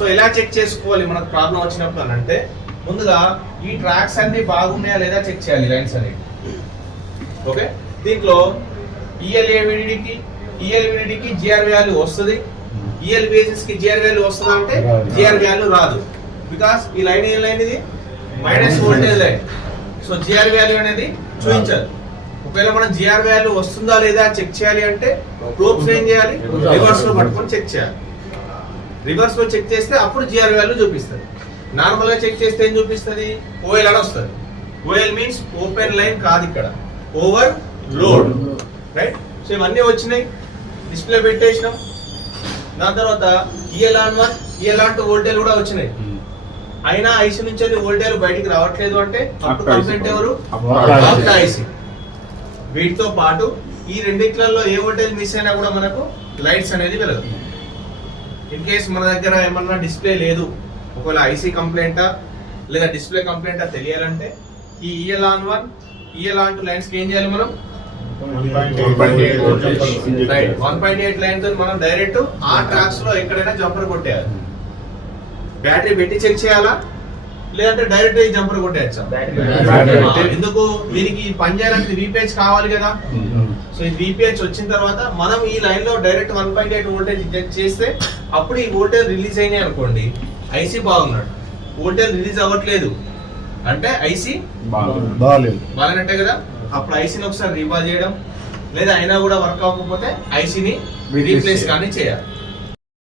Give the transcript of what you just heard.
So ఎలా check చేసుకోవాలి మనకు ప్రాబ్లం వచ్చినప్పుడు అని అంటే ముందుగా ఈ ట్రాక్స్ అన్ని బాగున్నాయా లేదా చెక్ చేయాలి లైన్స్ అనేవి. ఓకే, దీంట్లో ఈఎల్విడికి జిఆర్ వాల్యూ వస్తుంది, ఈఎల్ బేసిస్ కి జిఆర్ వాల్యూ వస్తుందా అంటే జిఆర్ వాల్యూ రాదు. బికాస్ ఈ లైన్ ఏ లైన్ ఇది minus voltage line. So GR value అనేది చూపించాలి. ఒకవేళ మనం జిఆర్ వాల్యూ వస్తుందా లేదా చెక్ చేయాలి అంటే ప్రోబ్స్ ఏం చేయాలి, రివర్స్ లో పట్టుకొని చెక్ చేయాలి. రివర్స్ లో చెక్ చేస్తే అప్పుడు జిఆర్ వాల్యూ చూపిస్తుంది. నార్మల్ గా చెక్ చేస్తే ఏం చూపిస్తుంది, ఓఎల్ అని వస్తుంది. ఓఎల్ మీన్స్ ఓపెన్ లైన్ కాదు, ఇక్కడ ఓవర్ లోడ్, రైట్. సో ఇవన్నీ వచ్చినాయి, డిస్ప్లే పెట్టేసినాం. దాని తర్వాత EL1 EL2 వోల్టేజ్ కూడా వచ్చినాయి. అయినా ఐసీ నుంచి వోల్టేజ్ బయటికి రావట్లేదు అంటే అప్పుడు కంప్లైంట్ ఎవరు, ఐసీ. వీటితో పాటు ఈ రెండిట్లలో ఏ వోల్టేజ్ మిస్ అయినా కూడా మనకు లైట్స్ అనేది వెలగదు. ఇన్ కేస్ మన దగ్గర ఏమన్నా డిస్ప్లే లేదు, ఒకవేళ ఐసీ కంప్లైంటా లేదా డిస్ప్లే కంప్లైంటా తెలియాలంటే ఈ EL1 EL2 లైన్స్ కి ఏం చేయాలి మనం 1.8 లైన్ తో మనం డైరెక్ట్ ఆ ట్రాక్స్ లో ఎక్కడైనా జంపర్ కొట్టేయాలి. బ్యాటరీ పెట్టి చెక్ చేయాలా లేదంటే డైరెక్ట్ ఈ జంపర్ కొట్టేయచ్చా? ఎందుకు, దీనికి పని చేయాలంటే VPH కావాలి కదా. సో ఈ VPH వచ్చిన తర్వాత మనం ఈ లైన్ లో డైరెక్ట్ 1.8 వోల్టేజ్ ఇంజెక్ట్ చేస్తే అప్పుడు ఈ వోల్టేజ్ రిలీజ్ అయినాయి అనుకోండి, ఐసీ బాగున్నాడు. వోల్టేజ్ రిలీజ్ అవ్వట్లేదు అంటే ఐసీ బాగానంటే కదా. అప్పుడు ఐసీని ఒకసారి రీబాల్ చేయడం, లేదా అయినా కూడా వర్క్ అవ్వకపోతే ఐసీని రీప్లేస్ కానీ చేయాలి.